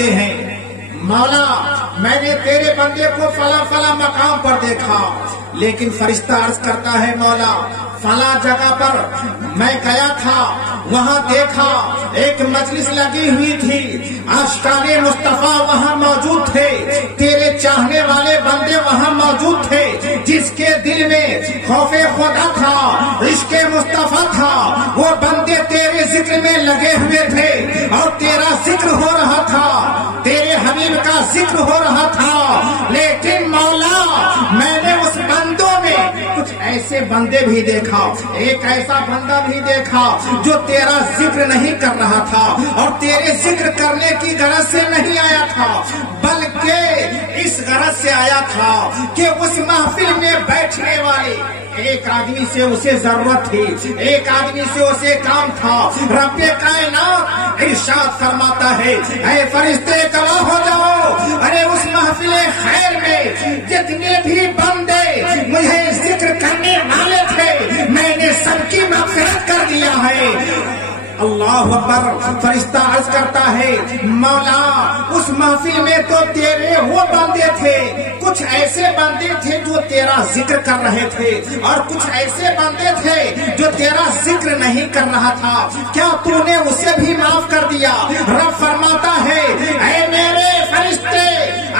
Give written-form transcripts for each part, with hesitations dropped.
کہتے ہیں مولا میں نے تیرے بندے کو فلاں فلاں مقام پر دیکھا، لیکن فرشتہ عرض کرتا ہے مولا فلاں جگہ پر میں گیا تھا، وہاں دیکھا ایک مجلس لگی ہوئی تھی، عاشقان مصطفیٰ وہاں موجود تھے، تیرے چاہنے والے بندے وہاں موجود تھے، جس کے دل میں خوف خدا تھا، عشق مصطفیٰ تھا، وہ بندے تیرے ذکر میں لگے ہوئے تھے اور تیرا ذکر ہو رہا تھا، تیرے حبیب کا ذکر ہو رہا تھا، لیکن مولا میں نے اس بندوں میں کچھ ایسے بندے بھی دیکھا، ایک ایسا بندہ بھی دیکھا جو تیرا ذکر نہیں کر رہا تھا اور تیرے ذکر کرنے کی غرض سے نہیں آیا تھا، بلکہ اس غرض سے آیا تھا کہ اس محفل میں بیٹھنے والے ایک آدمی سے اسے ضرورت تھی، ایک آدمی سے اسے کام تھا۔ رب کائنات ارشاد فرماتا ہے اے فرشتے گواہ ہو جاؤ، ارے اس محفل خیر میں جتنے بھی بندے مجھے ذکر کرنے والے تھے میں نے سب کی مغفرت کر دیا ہے۔ اللہ اکبر۔ فرشتہ عرض کرتا ہے مولا اس محفل میں تو تیرے وہ بندے تھے، کچھ ایسے بندے تھے جو تیرا ذکر کر رہے تھے اور کچھ ایسے بندے تھے جو تیرا ذکر نہیں کر رہا تھا، کیا تو نے اسے بھی معاف کر دیا؟ رب فرماتا ہے اے میرے فرشتے،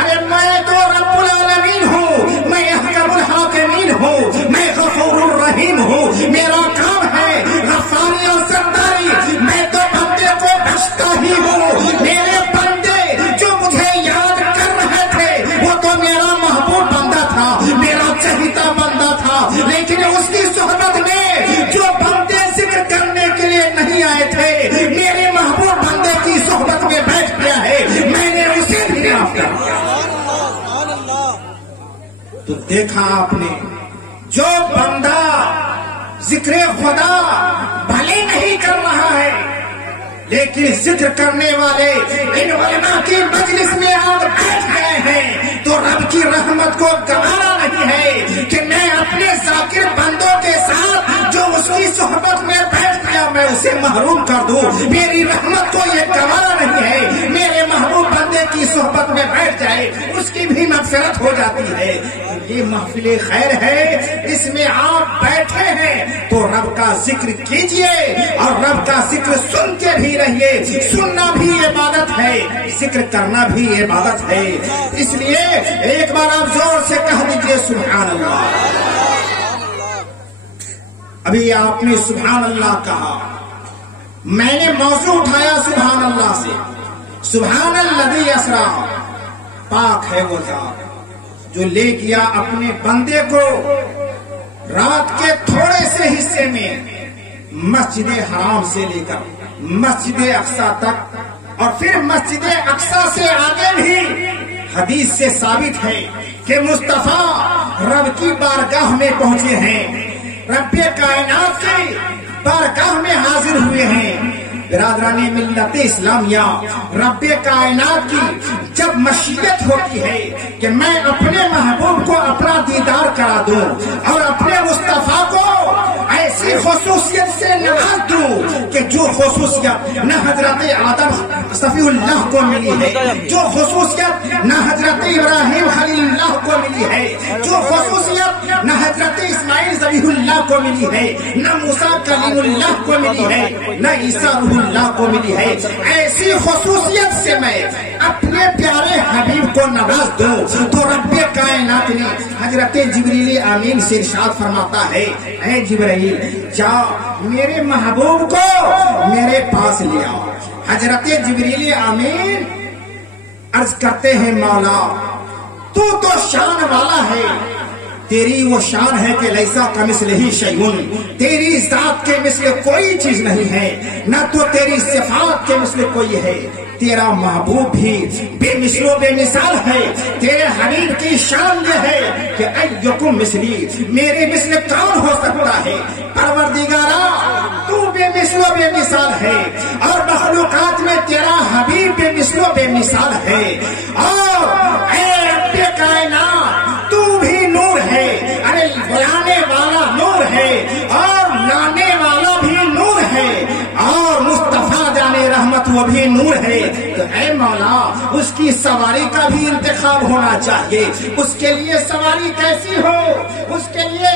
ارے میں تو رب العالمین ہوں، میں احکم الحاکمین ہوں، میں غفور الرحیم ہوں، میرا کام ہے غفاری اور ستاری، میں تو بندے کو بخشتا ہی ہوں۔ میرے بندے جو مجھے یاد کر رہے تھے وہ تو میرا محبوب بندہ تھا، میرا چہیتا بندہ تھا، لیکن اس کی صحبت میں جو بندے ذکر کرنے کے لیے نہیں آئے تھے میرے محبوب بندے کی صحبت میں بیٹھ گیا ہے، میں نے اسے بھی معاف کر دیا۔ تو دیکھا آپ نے جو بندہ ذکر خدا بھلے نہیں کر رہا ہے لیکن ذکر کرنے والے ان علماء کی مجلس میں آگ بیٹھ گئے ہیں تو رب کی رحمت کو گوارا نہیں ہے کہ میں اپنے ذاکر بندوں کے ساتھ جو اس کی صحبت میں بیٹھ گیا میں اسے محروم کر دوں، میری رحمت کو یہ گوارا نہیں ہے۔ میرے محبوب بندے کی صحبت میں بیٹھ جائے اس کی بھی مغفرت ہو جاتی ہے۔ یہ محفل خیر ہے، اس میں آپ بیٹھے ہیں تو رب کا ذکر کیجئے اور رب کا ذکر سنتے بھی رہیے، سننا بھی عبادت ہے، ذکر کرنا بھی عبادت ہے۔ اس لیے ایک بار آپ زور سے کہہ دیجئے سبحان اللہ۔ ابھی آپ نے سبحان اللہ کہا، میں نے موضوع اٹھایا سبحان اللہ سے، سبحان الذی اسریٰ، پاک ہے وہ ذات جو لے گیا اپنے بندے کو رات کے تھوڑے سے حصے میں مسجد حرام سے لے کر مسجد اقصی تک، اور پھر مسجد اقصی سے آگے بھی حدیث سے ثابت ہے کہ مصطفیٰ رب کی بارگاہ میں پہنچے ہیں، رب کائنات کی بارگاہ میں حاضر ہوئے ہیں۔ برادران ملت اسلامیہ، رب کائنات کی جب مشیت ہوتی ہے کہ میں اپنے محبوب کو اپنا دیدار کرا دوں اور اپنے مصطفیٰ کو ایسی خصوصیت سے نواز دوں کہ جو خصوصیت نہ حضرت آدم صفی اللہ کو ملی ہے، جو خصوصیت نہ حضرت ابراہیم خلیل اللہ کو ملی ہے، جو خصوصیت نہ حضرت اسماعیل ذبیح اللہ کو ملی ہے، نہ موسیٰ کلیم اللہ کو ملی ہے، نہ عیسیٰ روح اللہ کو ملی ہے، ایسی خصوصیت سے میں اپنے پیارے حبیب کو نواز دوں تو رب کائنات نے حضرت جبریل امین سے ارشاد فرماتا ہے اے جبرائیل جا میرے محبوب کو میرے پاس لے آؤ۔ حضرت جبریل امین عرض کرتے ہیں مولا تو شان والا ہے، تیری وہ شان ہے کہ لیسا کمثلہ شیء، تیری ذات کے مثل کوئی چیز نہیں ہے، نہ تو تیری صفات کے مثل کوئی ہے، تیرا محبوب بھی بے مثل و بے مثال ہے، تیرے حبیب کی شان یہ ہے کہ ایکم مثلی، میرے مثل کون ہو سکتا ہے؟ پروردگارا تو بے مثل و بے مثال ہے اور مخلوقات میں تیرا حبیب بے مثل و بے مثال ہے، اور اے رب کائنات تو بھی نور ہے، ارے بلانے والا نور ہے اور لانے والا بھی نور ہے، اور مصطفیٰ جانے رحمت وہ بھی نور ہے، تو اے مولا اس کی سواری کا بھی انتخاب ہونا چاہیے. اس کے لیے سواری کیسی ہو؟ اس کے لیے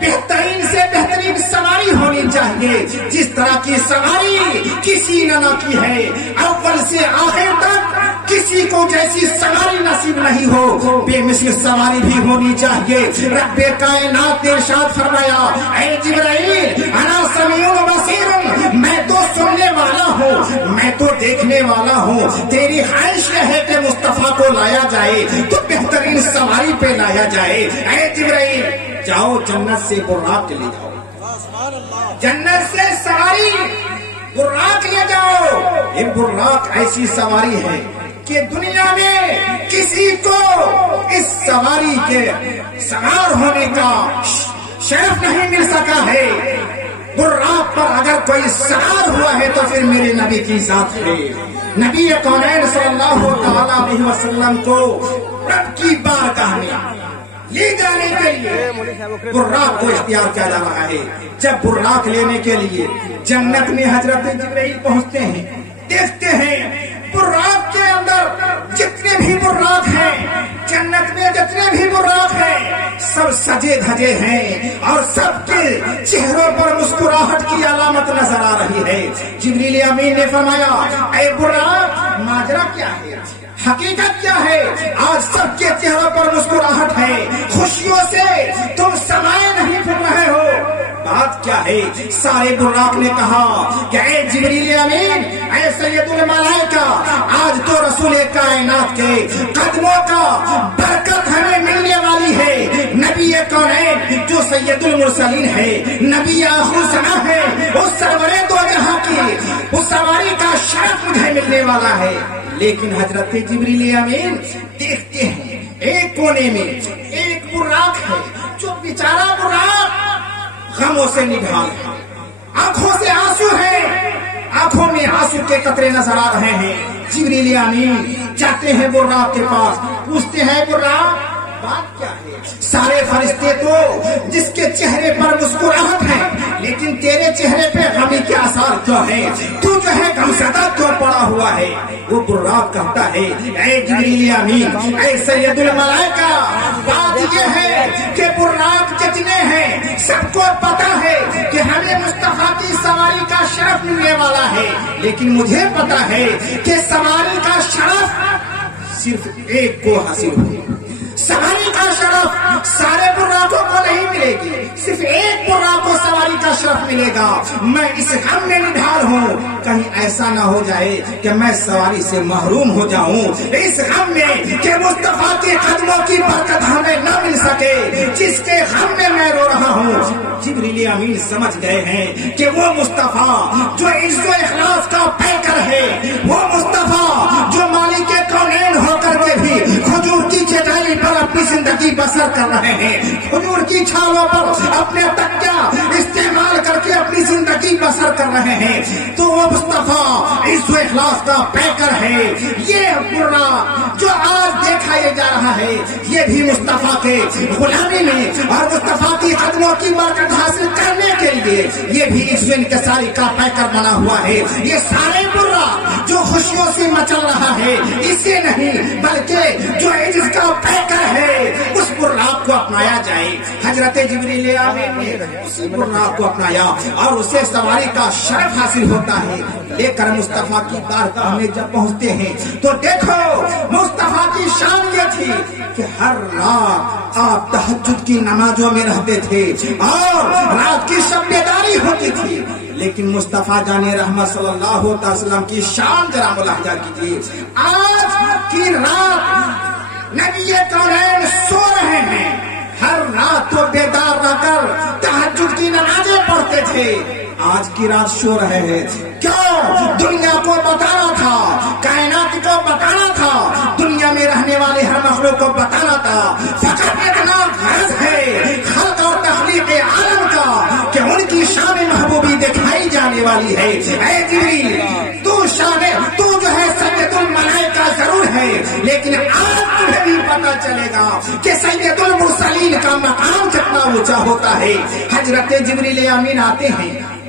بہترین سے بہترین سواری ہونی چاہیے، جس طرح کی سواری کسی نے نہ کی ہے. اول سے آخر تک کسی کو جیسی سواری نصیب نہیں ہو، بے مثل سواری بھی ہونی چاہیے. رب کائنات نے ارشاد فرمایا، اے جبرائیل انا سمیع و بصیر، میں تو سننے والا ہوں، میں تو دیکھنے والا ہوں. تیری خواہش یہ ہے کہ مصطفیٰ کو لایا جائے تو بہترین سواری پہ لایا جائے. اے جبرائیل جاؤ جنت سے براق لے جاؤ، جنت سے سواری براق لے جاؤ. یہ براق ایسی سواری ہے کہ دنیا میں کسی کو اس سواری کے سوار ہونے کا شرف نہیں مل سکا ہے. براق پر اگر کوئی سوار ہوا ہے تو پھر میرے نبی کی ذات ہے. نبی کونین صلی اللہ تعالی علیہ وسلم کو رب کی بارگاہ میں لے جانے کے لیے براق کو اختیار کیا جا رہا ہے. جب براق لینے کے لیے جنت میں حضرت جبرائیل پہنچتے ہیں، دیکھتے ہیں براق کے اندر جتنے بھی براق ہیں، جنت میں جتنے بھی براق ہیں، سب سجے دھجے ہیں اور سب کے چہروں پر مسکراہٹ کی علامت نظر آ رہی ہے. جبریل امین نے فرمایا، اے براق ماجرا کیا ہے، حقیقت کیا ہے؟ آج سب کے چہروں پر مسکراہٹ ہے، خوشیوں سے تم سمائے نہیں پھر رہے ہو، بات کیا ہے؟ سارے براق نے کہا کہ اے جبریل امین، اے سید الملائکہ، آج تو رسول کائنات کے قدموں کا برکت ہمیں ملنے والی ہے. نبی کونین جو سید المرسلین ہے، نبی آخر الزمان ہے، اس سرورے دو جہاں کی اس سواری کا شرف مجھے ملنے والا ہے. لیکن حضرت جبریل امین دیکھتے ہیں ایک کونے میں ایک براق ہے، جو بیچارہ براق غموں سے نڈھال ہے، آنکھوں سے آنسو ہے، آنکھوں میں آنسو کے قطرے نظر آ رہے ہیں. جبریل امین جاتے ہیں براق کے پاس، پوچھتے ہیں براق بات کیا ہے؟ سارے فرشتے تو جس کے چہرے پر مسکراہٹ ہے، لیکن تیرے چہرے پہ غمی کے آثار کیوں ہیں؟ تو جو ہے غمزدہ کیوں پڑا ہوا ہے؟ وہ براق کہتا ہے، اے جبریل امین، اے سید الملائکہ، بات یہ ہے کہ براق جتنے ہیں سب کو پتا ہے کہ ہمیں مصطفیٰ کی سواری کا شرف ملنے والا ہے، لیکن مجھے پتا ہے کہ سواری کا شرف صرف ایک کو حاصل ہوگی. سواری کا شرف سارے براقوں کو نہیں ملے گی، صرف ایک براق کو سواری کا شرف ملے گا. میں اس غم میں نڈھال ہوں، کہیں ایسا نہ ہو جائے کہ میں سواری سے محروم ہو جاؤں. اس غم میں کہ مصطفیٰ کے قدموں کی برکت ہمیں نہ مل سکے، جس کے غم میں میں رو رہا ہوں. جبریل امین سمجھ گئے ہیں کہ وہ مصطفیٰ جو عز و اخلاص کا پیکر ہے، وہ مصطفیٰ جو مالک کونین ہو کر کے بھی حضور کی چٹائی پر اپنی زندگی بسر کر رہے ہیں، حضور کی چھالوں پر اپنے تکیہ استعمال کر کے اپنی زندگی بسر کر رہے ہیں، تو وہ مصطفیٰ عز و اخلاص کا پیکر ہے. یہ براق جو آج دیکھا جا رہا ہے، یہ بھی مصطفیٰ کے غلامی میں اور مصطفیٰ کی قدموں کی برکت حاصل کرنے کے لیے یہ بھی عز و انکساری کا پیکر بنا ہوا ہے. یہ سارے براق جو خوشیوں سے مچل رہا ہے، اسے نہیں بلکہ جو عز کا پیکر ہے اس براق کو اپنایا جائے. حضرت جبریل امین نے اسی براق کو اپنایا اور اسے سواری کا شرف حاصل ہوتا ہے. لے کر مصطفیٰ کی بارگاہ میں جب پہنچتے ہیں تو دیکھو مصطفیٰ کی شان یہ تھی کہ ہر رات آپ تہجد کی نمازوں میں رہتے تھے اور رات کی شب بیداری ہوتی تھی. لیکن مصطفیٰ جان رحمت صلی اللہ علیہ وسلم کی شان ذرا ملاحظہ کیجیے. آج کی رات نبی کونین سو رہے ہیں، ہر رات تو بیدار رہ کر تہجد کی نمازیں پڑھتے تھے، آج کی رات سو رہے ہیں. کیوں؟ دنیا کو بتانا تھا، کائنات کو بتانا تھا، دنیا میں رہنے والے ہر مخلوق کو بتانا تھا. فقط اتنا غرض ہے خلق اور تخلیق عالم کا کہ ان کی شان محبوبی دکھائی جانے والی ہے. اے جبریل، تو جو ہے سید الملائکہ ضرور ہے، لیکن آج تمہیں بھی پتا چلے گا کہ سید المرسلین کا مقام کتنا اونچا ہوتا ہے. حضرت جبریل امین آتے ہیں،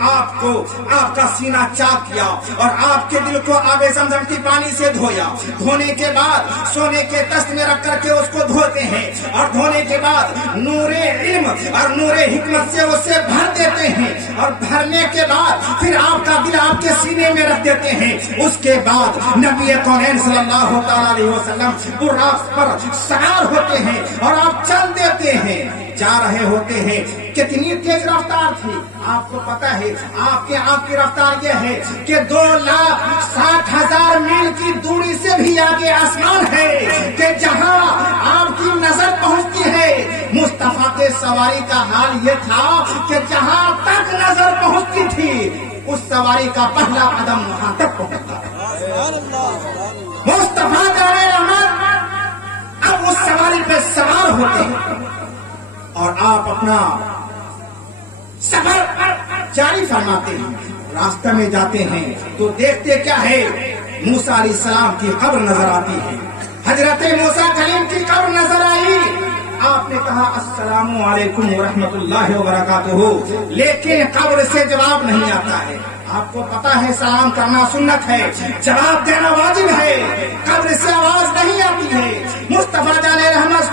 آپ کو آپ کا سینہ چاک کیا اور آپ کے دل کو آب زمزم کی پانی سے دھویا. دھونے کے بعد سونے کے دست میں رکھ کر کے اس کو دھوتے ہیں اور دھونے کے بعد نور علم اور نور حکمت سے اسے بھر دیتے ہیں اور بھرنے کے بعد پھر آپ کا دل آپ کے سینے میں رکھ دیتے ہیں. اس کے بعد نبی کونین صلی اللہ تعالی علیہ وسلم براق پر سوار ہوتے ہیں اور آپ چل دیتے ہیں. جا رہے ہوتے ہیں. کتنی تیز رفتار تھی آپ کو پتا ہے. آپ کی رفتار یہ ہے کہ 2,60,000 میل کی دوری سے بھی آگے آسمان ہے کہ جہاں آپ کی نظر پہنچتی ہے. مصطفیٰ کے سواری کا حال یہ تھا کہ جہاں تک نظر پہنچتی تھی اس سواری کا پہلا قدم وہاں تک پہنچتا ہے. مصطفیٰ جانے رحمت اب اس سواری پہ سوار ہوتے ہیں اور آپ اپنا سفر جاری فرماتے ہیں. راستہ میں جاتے ہیں تو دیکھتے کیا ہے؟ موسیٰ علیہ السلام کی قبر نظر آتی ہے. حضرت موسیٰ کلیم کی قبر نظر آئی. آپ نے کہا السلام علیکم ورحمۃ اللہ وبرکاتہ، لیکن قبر سے جواب نہیں آتا ہے. آپ کو پتا ہے سلام کرنا سنت ہے، جواب دینا واجب ہے. قبر سے آواز نہیں آتی ہے. مصطفیٰ جان رحمت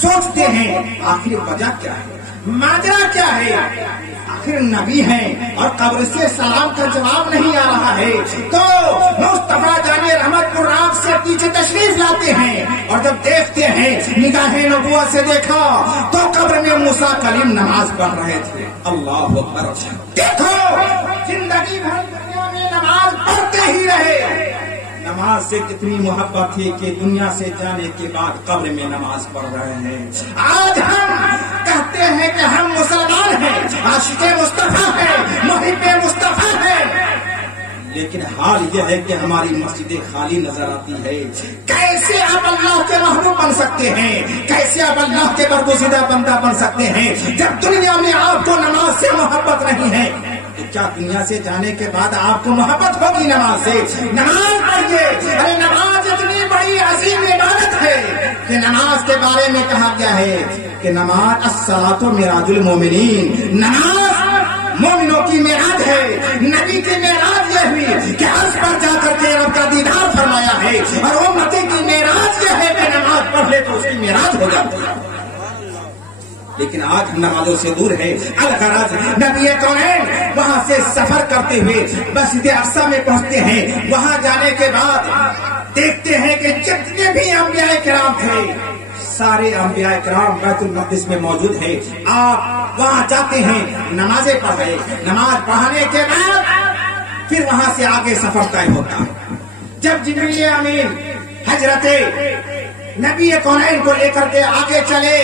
سوچتے ہیں آخر وجہ کیا ہے، ماجرا کیا ہے. آخر نبی ہیں اور قبر سے سلام کا جواب نہیں آ رہا ہے. تو مصطفیٰ جان رحمت براق سے پیچھے تشریف لاتے ہیں اور جب دیکھتے ہیں نگاہ نبوت سے دیکھا تو قبر میں موسیٰ کلیم نماز پڑھ رہے تھے. اللہ اکبر. دیکھو زندگی بھر دنیا میں نماز پڑھتے ہی رہے. نماز سے کتنی محبت تھی کہ دنیا سے جانے کے بعد قبر میں نماز پڑھ رہے ہیں. آج ہم کہتے ہیں کہ ہم مسلمان ہیں، عاشق مصطفیٰ ہیں، محب مصطفیٰ ہیں، لیکن حال یہ ہے کہ ہماری مسجدیں خالی نظر آتی ہے. کیسے آپ اللہ کے محبوب بن سکتے ہیں؟ کیسے آپ اللہ کے برگزیدہ بندہ بن سکتے ہیں جب دنیا میں آپ کو نماز سے محبت نہیں ہے؟ کیا دنیا سے جانے کے بعد آپ کو محبت ہوگی نماز سے؟ نماز پڑھیے. ارے نماز اتنی بڑی عظیم عبادت ہے کہ نماز کے بارے میں کہا گیا ہے کہ نماز الصلاۃ معراج المومنین، نماز مومنوں کی معراج ہے. نبی کی معراج یہ ہوئی کہ عرش پر جا کر کے رب کا دیدار فرمایا ہے اور امتی کی معراج یہ ہے کہ نماز پڑھ لے تو اس کی معراج ہو جاتی ہے. لیکن آج نمازوں سے دور ہے. الغرض نبی کونین وہاں سے سفر کرتے ہوئے مسجد اقصی میں پہنچتے ہیں. وہاں جانے کے بعد دیکھتے ہیں کہ جتنے بھی انبیاء کرام تھے سارے انبیاء کرام بیت المقدس میں موجود ہیں. آپ وہاں جاتے ہیں، نمازیں پڑھے. نماز پڑھانے کے بعد پھر وہاں سے آگے سفر طے ہوتا ہے. جب جبریل امین حضرت نبی کونین کو لے کر کے آگے چلے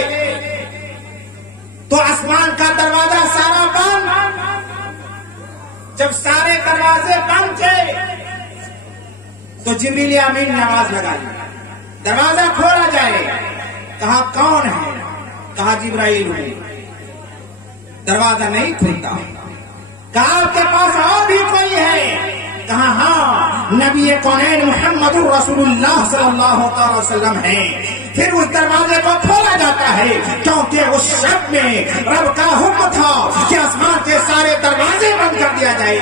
تو آسمان کا دروازہ سارا بند. جب سارے دروازے بند تھے تو جبریل امین نے آواز لگائی دروازہ کھولا جائے. کہا کون ہے؟ کہا جبرائیل ہوں. دروازہ نہیں کھلتا. کہا آپ کے پاس اور بھی کوئی ہے؟ کہا ہاں نبی کونین محمد رسول اللہ صلی اللہ تعالی وسلم ہیں. پھر اس دروازے کو کھولا جاتا ہے کیونکہ اس شب میں رب کا حکم تھا کہ آسمان کے سارے دروازے بند کر دیا جائے.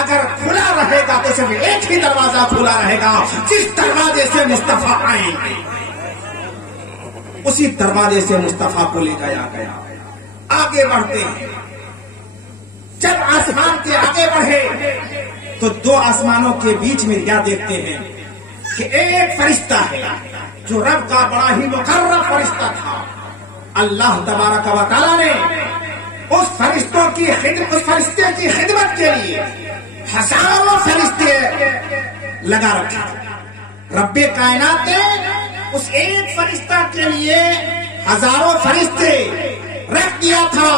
اگر کھلا رہے گا تو صرف ایک ہی دروازہ کھلا رہے گا، جس دروازے سے مصطفیٰ آئیں گے اسی دروازے سے مصطفیٰ کو لے گیا. آگے بڑھتے ہیں. جب آسمان کے آگے بڑھے تو دو آسمانوں کے بیچ میں کیا دیکھتے ہیں کہ ایک فرشتہ ہے جو رب کا بڑا ہی مقرر فرشتہ تھا. اللہ تبارک و تعالیٰ نے اس فرشتے کی خدمت کے لیے ہزاروں فرشتے لگا رکھے. رب کائنات نے اس ایک فرشتہ کے لیے ہزاروں فرشتے رکھ دیا تھا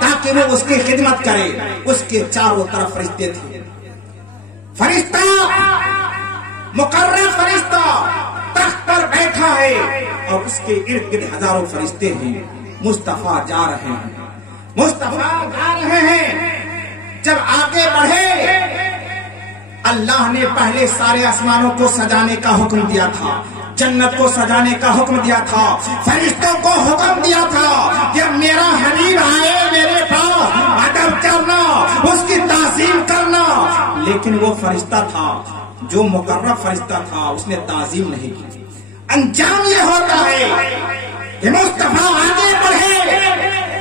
تاکہ وہ اس کی خدمت کرے. اس کے چاروں طرف فرشتے تھے. فرشتہ مقرر فرشتہ تخت پر بیٹھا ہے اور اس کے ارد گرد ہزاروں فرشتے ہیں. مصطفیٰ جا رہے ہیں، مصطفیٰ جا رہے ہیں. جب آگے بڑھے اللہ نے پہلے سارے آسمانوں کو سجانے کا حکم دیا تھا، جنت کو سجانے کا حکم دیا تھا، فرشتوں کو حکم دیا تھا کہ میرا حبیب آئے میرے پاس ادب کرنا، اس کی جو فرشتہ تھا، جو مقرب فرشتہ تھا، اس نے تعظیم نہیں کی۔ انجام یہ ہوتا ہے کہ مصطفیٰ آگے بڑھے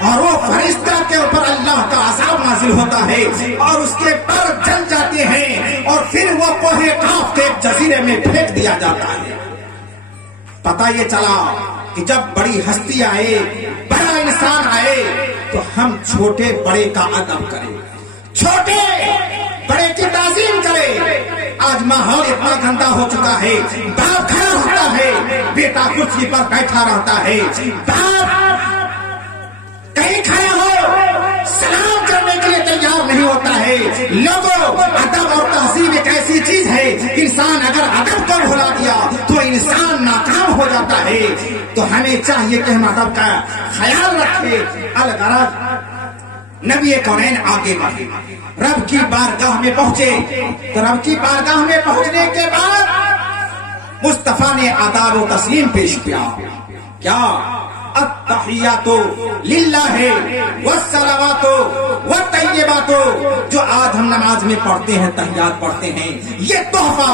اور وہ فرشتہ کے اوپر اللہ کا عذاب نازل ہوتا ہے اور اس کے پر جل جاتے ہیں اور پھر وہ کوہ قاف کے ایک جزیرے میں پھینک دیا جاتا ہے۔ پتہ یہ چلا کہ جب بڑی ہستی آئے، بڑا انسان آئے، تو ہم چھوٹے بڑے کا ادب کریں، چھوٹے بڑے کی تعظیم کریں۔ آج ماحول اتنا گندا ہو چکا ہے، باپ کھڑا ہوتا ہے، بیٹا کرسی پر بیٹھا رہتا ہے، باپ کہیں کھڑا ہو سلام کرنے کے لیے تیار نہیں ہوتا ہے۔ لوگوں، ادب اور تہذیب ایک ایسی چیز ہے، انسان اگر ادب کو بھلا دیا تو انسان ناکام ہو جاتا ہے۔ تو ہمیں چاہیے کہ ہم ادب کا خیال رکھیں۔ الغرض نبی کونین آگے بڑھے، رب کی بارگاہ میں پہنچے، تو رب کی بارگاہ میں پہنچنے کے بعد مصطفیٰ نے آداب و تسلیم پیش کیا۔ کیا؟ التحیات للہ والصلوات والطیبات، جو آج ہم نماز میں پڑھتے ہیں، تحیات پڑھتے ہیں، یہ تحفہ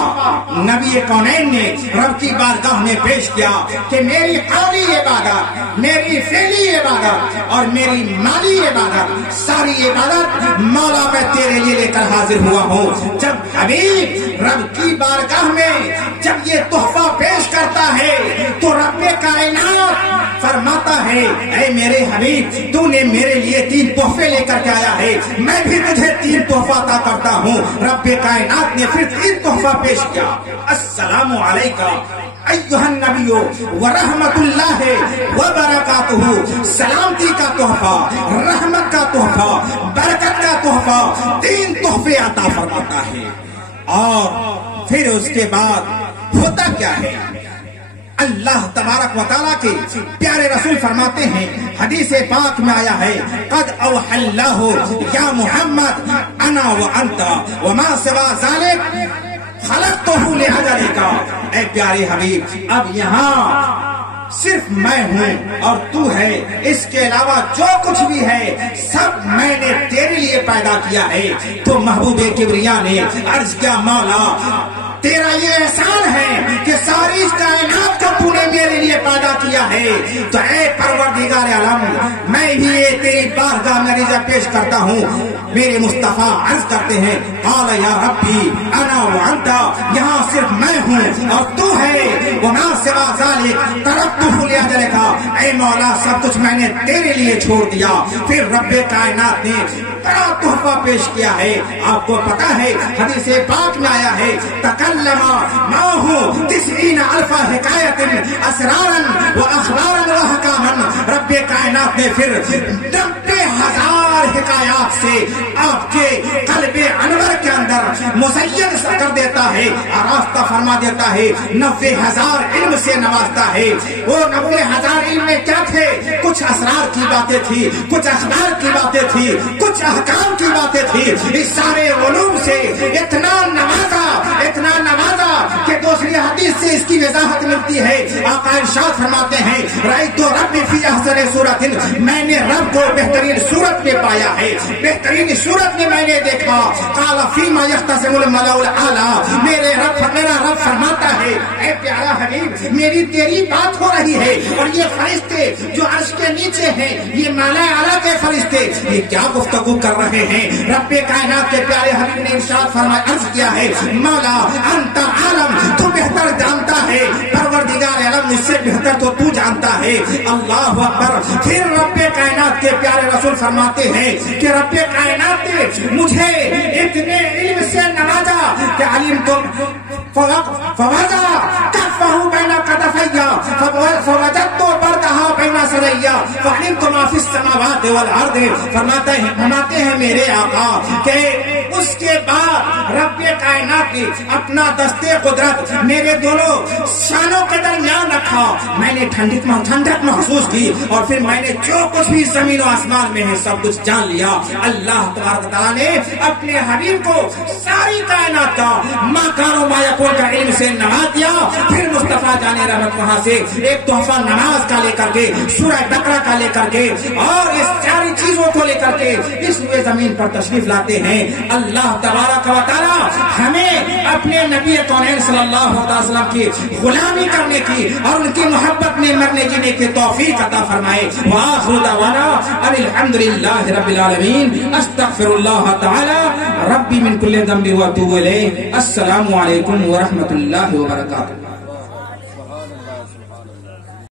نبی کونین نے رب کی بارگاہ میں پیش کیا کہ میری قولی عبادت، میری فعلی عبادت اور میری مالی عبادت، ساری عبادت مولا میں تیرے لیے لے کر حاضر ہوا ہوں۔ جب حبیب رب کی بارگاہ میں جب یہ تحفہ پیش کرتا ہے تو رب کائنات فرماتا ہے، اے میرے حبیب، تو نے میرے لیے 3 تحفے لے کر کے آیا ہے، میں بھی تجھے 3 تحفہ عطا کرتا ہوں۔ رب کائنات نے پھر 3 تحفہ پیش کیا۔ السلام علیکہ ایھا النبی ورحمت اللہ وبرکاتہ، سلامتی کا تحفہ، رحمت کا تحفہ، برکت کا تحفہ، 3 تحفے عطا فرماتا ہے۔ اور پھر اس کے بعد ہوتا کیا ہے؟ اللہ تبارک و تعالیٰ کے پیارے رسول فرماتے ہیں، حدیث پاک میں آیا ہے، قد اوحى اللہ یا محمد انا وانت وما سوا ذلك خلقته لاجلک۔ اے پیارے حبیب، اب یہاں صرف میں ہوں اور تو ہے، اس کے علاوہ جو کچھ بھی ہے سب میں نے تیرے لیے پیدا کیا ہے۔ تو محبوب کبریا نے عرض کیا، مولا تیرا یہ احسان ہے کہ ساری کائنات کو تو نے میرے لیے پیدا کیا ہے، تو اے پروردگار عالم، میں بھی یہ تیری بارگاہ میں عرض پیش کرتا ہوں۔ میرے مصطفیٰ عرض کرتے ہیں، قال یا ربی انا وانت، یہاں صرف میں ہوں اور تو ہے، وما سوا ذلک ترکتہ لاجلک، اے مولا سب کچھ میں نے تیرے لیے چھوڑ دیا۔ پھر رب کائنات نے بڑا تحفہ پیش کیا ہے۔ آپ کو پتا ہے حدیث پاک میں آیا ہے، تکلم معه 90,000 حکایت اسرارا و اخبارا و حکاما، رب کائنات نے پھر 90,000 حکایات سے آپ کے قلب انور کے اندر مزین کر دیتا ہے، آراستہ فرما دیتا ہے، 90,000 علم سے نوازتا ہے۔ وہ 90,000 علم میں کیا تھے؟ کچھ اسرار کی باتیں تھی، کچھ اخبار کی باتیں تھی، کچھ احکام کی باتیں تھی۔ اس سارے علوم سے اتنا نوازا کہ دوسری حدیث سے اس کی وضاحت ملتی ہے۔ آقا ارشاد فرماتے ہیں، رأیت ربی فی احسن صورت، میں نے رب کو بہترین صورت میں پایا ہے، بہترین صورت میں میں نے دیکھا۔ قال فیما یختصم الملأ الاعلی، میرا رب فرماتا ہے، اے پیارا حبیب، میری تیری بات ہو رہی ہے اور یہ فرشتے جو عرش کے نیچے ہیں، یہ مالا اعلی کے فرشتے، یہ کیا گفتگو کر رہے ہیں؟ رب کائنات کے پیارے حبیب نے ارشاد فرمایا، عرض کیا ہے، مولا انت عالم، تو بہتر جانتا ہے، پروردگار عالم مجھ سے بہتر تو تو جانتا ہے۔ اللہ اکبر۔ پھر رب کائنات کے پیارے رسول فرماتے ہیں کہ رب کائنات نے مجھے اتنے علم سے نوازا کہ علم تو فوضا کفہ بین کتفیا فوجدت بردہا بین سریا فعلمت ما فی السماوات والارض۔ فرماتے ہیں میرے آقا کہ اس کے بعد رب کائنات نے اپنا دستے قدرت میرے دونوں شانوں کے درمیان رکھا، میں نے ٹھنڈک محسوس کی اور پھر میں نے جو کچھ بھی زمین و آسمان میں ہے سب کچھ جان لیا۔ اللہ تبارک تعالیٰ نے اپنے حبیب کو ساری کائنات کا ما کان و ما یکون کا علم سے نواز دیا۔ پھر مصطفیٰ جان رحمت وہاں سے ایک تحفہ نماز کا لے کر کے سورہ گائے بکرا کا لے کر کے اور اس ساری چیزوں کو لے کر کے اس روئے زمین پر تشریف لاتے ہیں. اللہ تبارک و تعالی ہمیں اپنے نبی کونین صلی اللہ علیہ وسلم کی غلامی کرنے کی اور ان کی محبت میں مرنے جینے کی توفیق عطا فرمائے. وآخر دعوانا ان الحمدللہ رب العالمین. استغفر اللہ تعالی ربی من کل ذنب واتوب الیہ. السلام علیکم ورحمۃ اللہ وبرکاتہ.